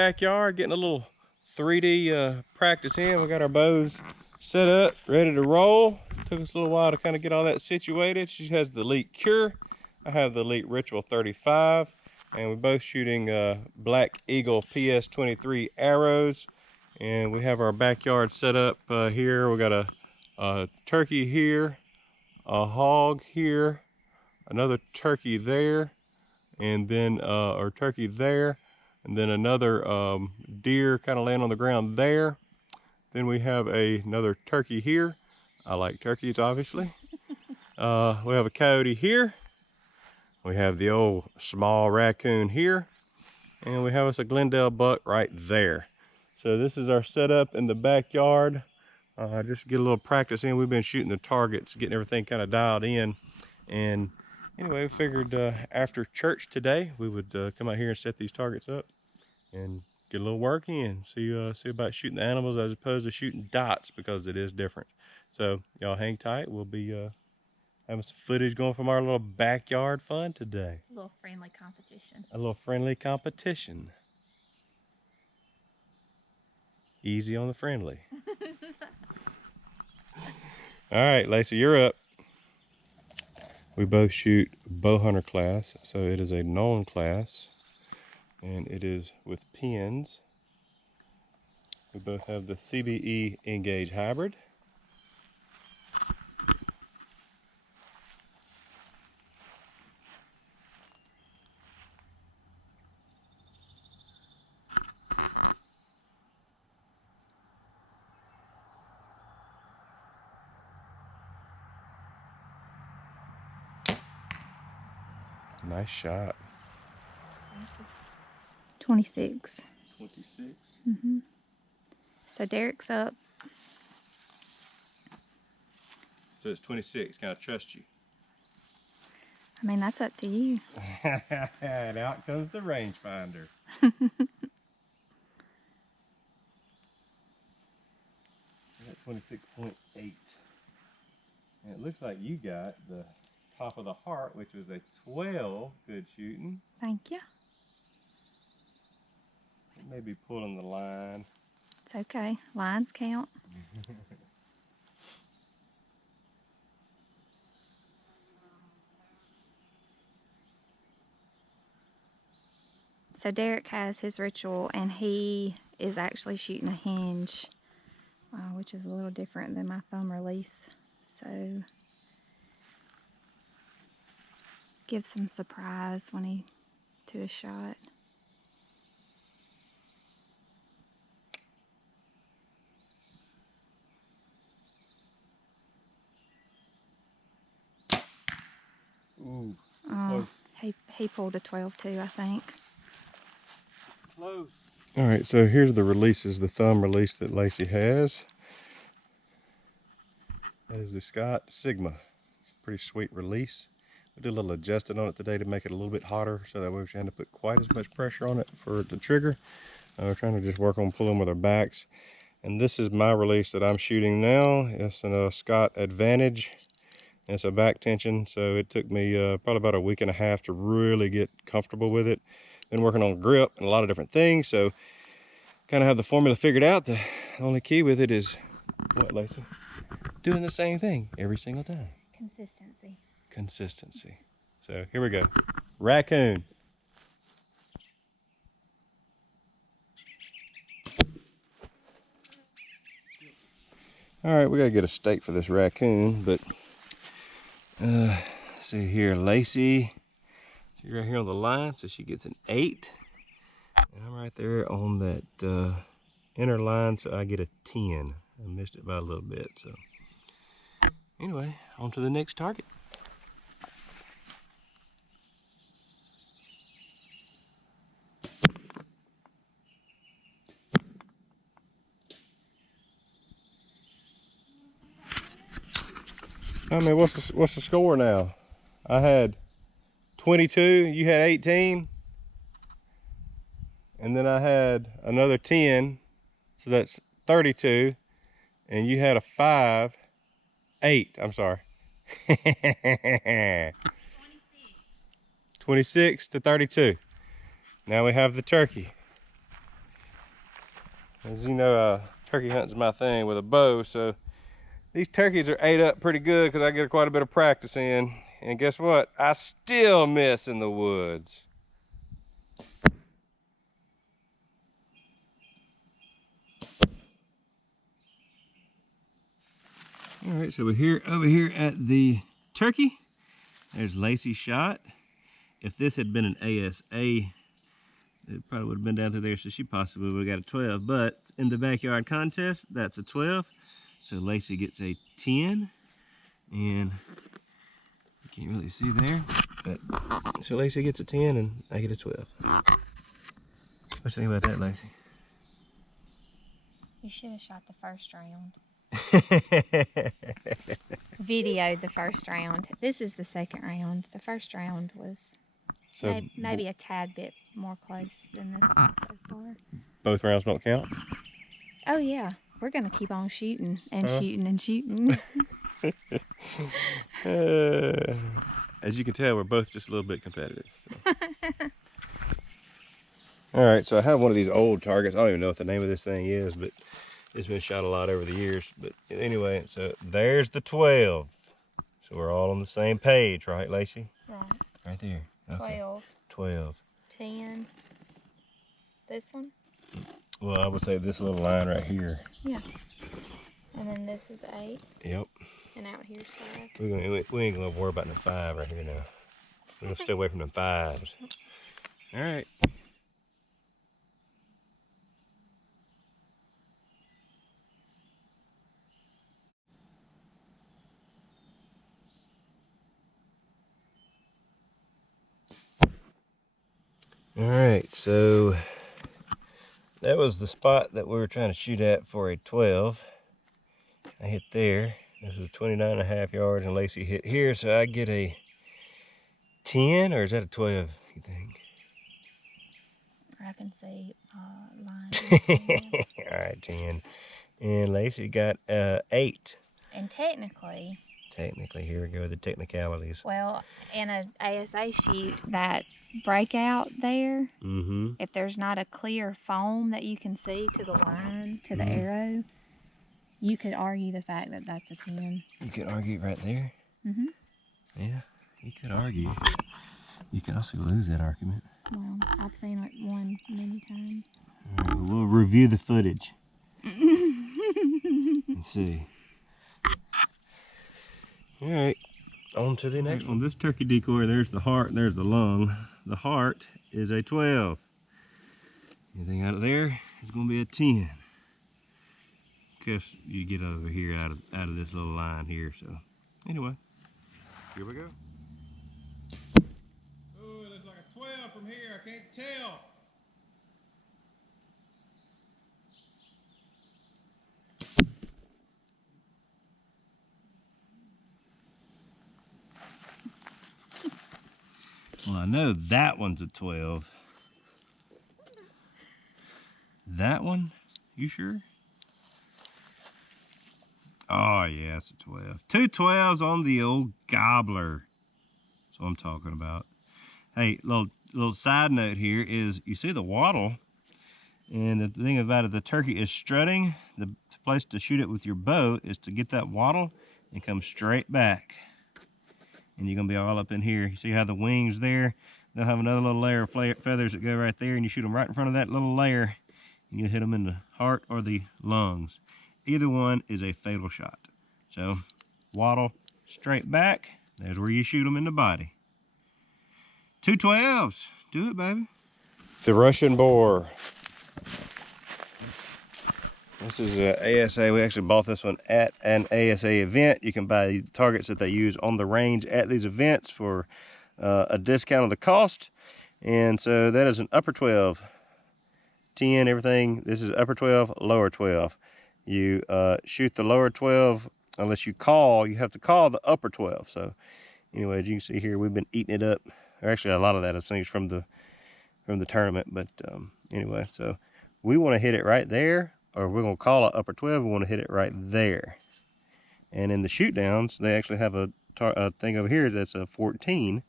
backyard, getting a little 3D practice in. We got our bows set up, ready to roll. Took us a little while to kind of get all that situated. She has the Elite Cure. I have the Elite Ritual 35. And we're both shooting Black Eagle PS23 arrows. And we have our backyard set up here. We got a turkey here, a hog here, another turkey there, and then or turkey there, and then another deer kind of laying on the ground there. Then we have another turkey here. I like turkeys, obviously. We have a coyote here. We have the old small raccoon here. And we have us a Glendale buck right there. So this is our setup in the backyard. Just get a little practice in. We've been shooting the targets, getting everything kind of dialed in. And anyway, we figured after church today, we would come out here and set these targets up and get a little work in. See about shooting the animals as opposed to shooting dots, because it is different. So y'all hang tight. We'll be having some footage going from our little backyard fun today. A little friendly competition. A little friendly competition. Easy on the friendly. All right, Lacey, you're up. We both shoot bow hunter class, so it is a known class, and it is with pins. We both have the CBE Engage Hybrid. Nice shot. 26. 26. Mm-hmm. So Derek's up. So it's 26. Can I trust you? I mean, that's up to you. And out comes the rangefinder. 26.8. And it looks like you got the top of the heart, which was a 12. Good shooting. Thank you. It may be pulling the line. It's okay. Lines count. So Derek has his ritual, and he is actually shooting a hinge, which is a little different than my thumb release. So give some surprise when he to his shot. Ooh, he pulled a 12 too, I think. Close. All right, so here's the releases, the thumb release that Lacey has. That is the Scott Sigma. It's a pretty sweet release. We did a little adjusting on it today to make it a little bit hotter, so that way we should have to put quite as much pressure on it for the trigger. We're trying to just work on pulling with our backs. And this is my release that I'm shooting now. It's a Scott Advantage. It's a back tension, so it took me probably about a week and a half to really get comfortable with it. Been working on grip and a lot of different things, so kind of have the formula figured out. The only key with it is, what, Lacey? Doing the same thing every single time. Consistency. Consistency. So here we go. Raccoon. All right, we gotta get a stake for this raccoon, but see here, Lacey, she's right here on the line, so she gets an 8. And I'm right there on that inner line, so I get a 10. I missed it by a little bit, so. Anyway, on to the next target. I mean, what's the score now? I had 22, you had 18, and then I had another 10, so that's 32, and you had a 5, 8, I'm sorry. 26 to 32. Now we have the turkey. As you know, turkey hunting's my thing with a bow, so these turkeys are ate up pretty good because I get quite a bit of practice in. And guess what? I still miss in the woods. All right, so we're here over here at the turkey. There's Lacey's shot. If this had been an ASA, it probably would have been down through there, so she possibly would have got a 12. But in the backyard contest, that's a 12. So Lacey gets a 10. And you can't really see there. But so Lacey gets a 10 and I get a 12. What you think about that, Lacey? You should have shot the first round. Videoed the first round. This is the second round. The first round was So maybe a tad bit more close than this one so far. Both rounds don't count? Oh yeah, we're gonna keep on shooting and shooting and shooting. As you can tell, we're both just a little bit competitive. So. All right, so I have one of these old targets. I don't even know what the name of this thing is, but it's been shot a lot over the years. But anyway, so there's the 12. So we're all on the same page, right, Lacey? Right. Right there. Okay. 12. 12. 10. This one? Well, I would say this little line right here. Yeah. And then this is 8. Yep. And out here's 5. We ain't gonna worry about the 5 right here now. We're gonna stay away from the 5s. All right. All right, so that was the spot that we were trying to shoot at for a 12. I hit there. This was 29.5 yards, and Lacey hit here, so I get a 10, or is that a 12, you think? I can see line. All right, 10. And Lacey got 8. And technically, here we go, the technicalities. well, in an ASA shoot, that breakout there, if there's not a clear foam that you can see to the line, to the arrow, you could argue the fact that that's a 10. You could argue right there? Yeah, you could argue. You can also lose that argument. Well, I've seen it one many times. All right, we'll review the footage and see. All right, on to the next one. This turkey decoy, there's the heart and there's the lung. The heart is a 12. Anything out of there is going to be a 10. Because you get over here out of this little line here. So anyway, here we go. Oh, it looks like a 12 from here. I can't tell. Well, I know that one's a 12. That one? You sure? Oh, yeah, it's a 12. 2 12s on the old gobbler. That's what I'm talking about. Hey, little side note here is you see the wattle. And the thing about it, the turkey is strutting. The place to shoot it with your bow is to get that wattle and come straight back. And you're going to be all up in here. You see how the wings there? They'll have another little layer of feathers that go right there, and you shoot them right in front of that little layer, and you hit them in the heart or the lungs. Either one is a fatal shot. So, wattle straight back. There's where you shoot them in the body. 2 12s. Do it, baby. The Russian boar. This is a ASA. We actually bought this one at an ASA event. You can buy targets that they use on the range at these events for a discount of the cost. And so that is an upper 12. 10, everything. This is upper 12, lower 12. You shoot the lower 12 unless you call. You have to call the upper 12. So anyway, as you can see here, we've been eating it up. Or actually, a lot of that I think is from the tournament. But anyway, so we want to hit it right there. Or we're going to call it upper 12, we want to hit it right there. And in the shoot downs, they actually have a thing over here that's a 14.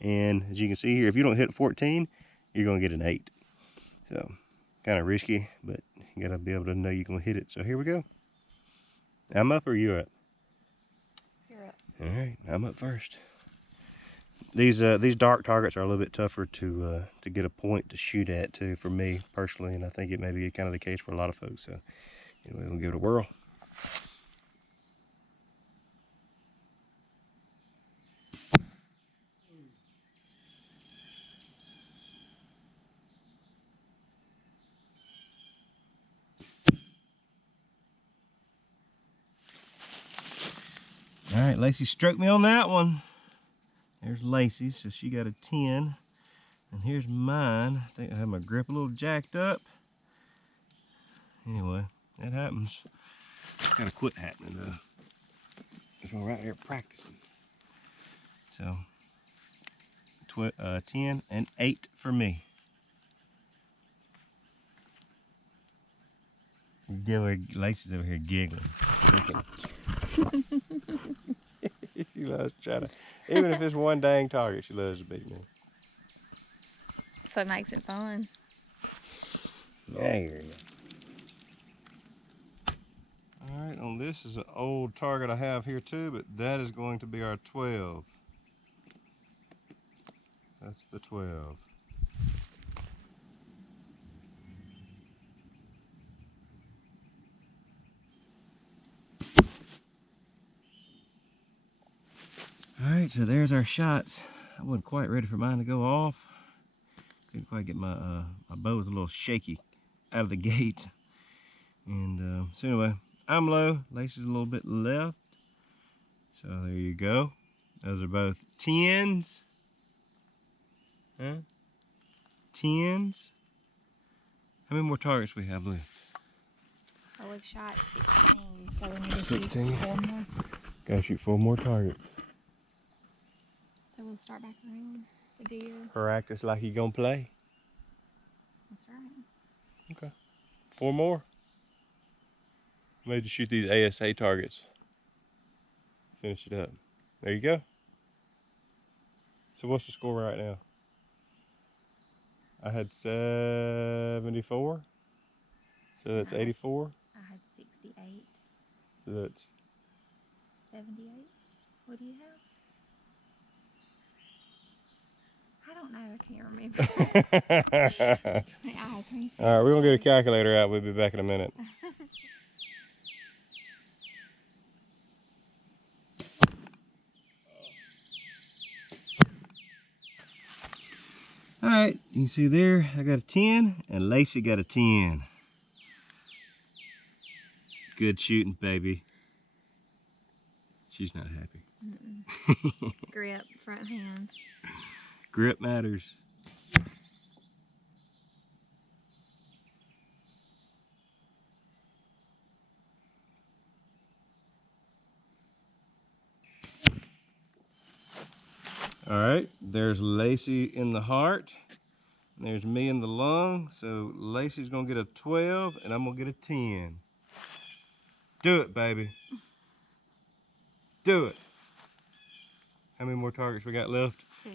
And as you can see here, if you don't hit 14, you're going to get an 8. So, kind of risky, but You gotta be able to know you're gonna hit it. So here we go. I'm up or you up? You're up. All right, I'm up first. These dark targets are a little bit tougher to get a point to shoot at too, for me personally, and I think it may be kind of the case for a lot of folks. So anyway, we'll give it a whirl. All right, Lacey stroked me on that one. There's Lacey, so she got a 10. And here's mine. I think I have my grip a little jacked up. Anyway, that happens. It's gotta quit happening though. If I'm right here practicing. So, 10 and 8 for me. Lacey's over here giggling. She loves trying to, even if it's one dang target, she loves to beat me. So it makes it fun. There you go. All right, on this is an old target I have here too, but that is going to be our 12. That's the 12. All right, so there's our shots. I wasn't quite ready for mine to go off. Couldn't quite get my my bow was a little shaky out of the gate. And so anyway, I'm low. Lacey's a little bit left. So there you go. Those are both 10s. Huh? 10s. How many more targets we have left? Oh, we've shot 16, so we need to 16. shoot 4 more. Gotta shoot 4 more targets. So we'll start back around the deer. Practice like you gonna play. That's right. Okay. 4 more. Maybe shoot these ASA targets. Finish it up. There you go. So what's the score right now? I had 74. So that's 84. I had 68. So that's 78. What do you have? I don't know. I can't remember. I had 26. All right, we're gonna get a calculator out. We'll be back in a minute. All right, you can see there, I got a 10 and Lacey got a 10. Good shooting, baby. She's not happy. Grip, front hand. Grip matters. All right, there's Lacey in the heart. And there's me in the lung. So Lacey's gonna get a 12 and I'm gonna get a 10. Do it, baby. Do it. How many more targets we got left? 2.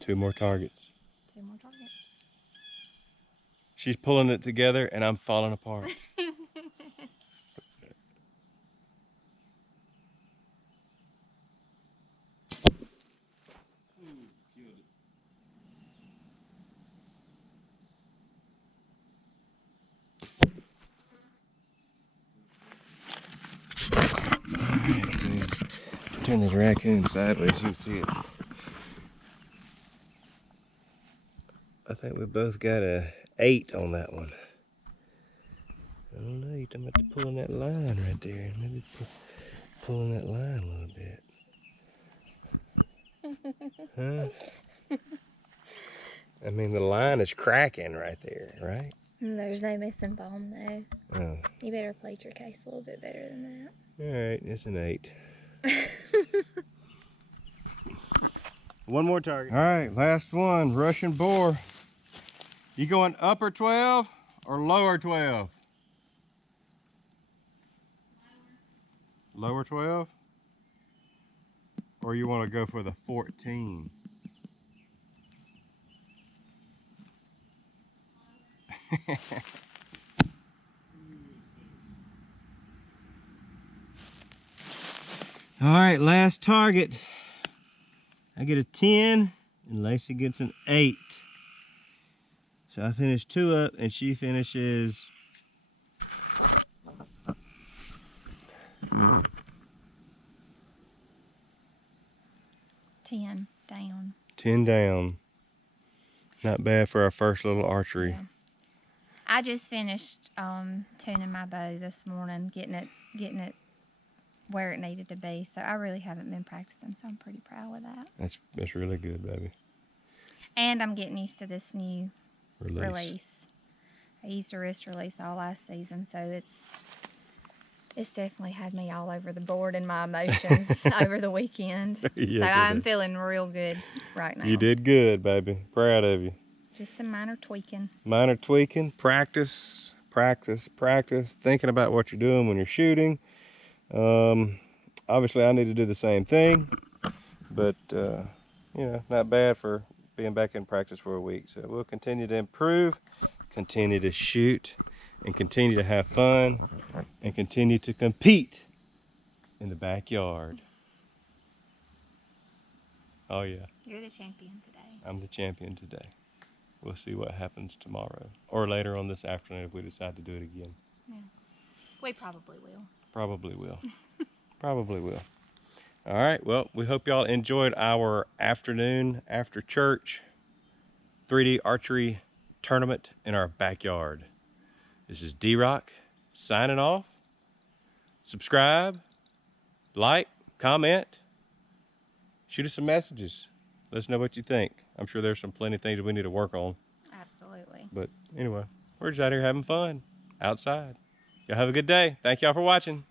2 more targets. 2 more targets. She's pulling it together and I'm falling apart. Turn this raccoon sideways, you can see it. I think we both got a 8 on that one. I don't know, you're talking about pulling that line right there. Maybe pulling that line a little bit. Huh? I mean, the line is cracking right there, right? There's no missing foam though. Oh. You better plate your case a little bit better than that. All right, it's an 8. One more target. All right, last one, Russian boar. You going upper 12 or lower 12? Lower 12? Or you want to go for the 14? All right, last target. I get a 10 and Lacey gets an 8. So I finished 2 up and she finishes 10 down. 10 down. Not bad for our first little archery. Yeah. I just finished tuning my bow this morning, getting it where it needed to be. So I really haven't been practicing, so I'm pretty proud of that. That's really good, baby. And I'm getting used to this new release. I used a wrist release all last season, so it's definitely had me all over the board in my emotions over the weekend. Yes, so I'm feeling real good right now. You did good, baby. Proud of you. Just some minor tweaking. Minor tweaking. Practice, practice, practice. Thinking about what you're doing when you're shooting. Obviously, I need to do the same thing. But, you know, not bad for being back in practice for a week. So we'll continue to improve, continue to shoot, and continue to have fun, and continue to compete in the backyard. Oh yeah. You're the champion today. I'm the champion today. We'll see what happens tomorrow or later on this afternoon if we decide to do it again. Yeah. We probably will. Probably will. Probably will. All right. Well, we hope y'all enjoyed our afternoon after church 3D archery tournament in our backyard. This is D-Rock signing off. Subscribe, like, comment, shoot us some messages. Let us know what you think. I'm sure there's plenty of things that we need to work on. Absolutely. But anyway, we're just out here having fun outside. Y'all have a good day. Thank y'all for watching.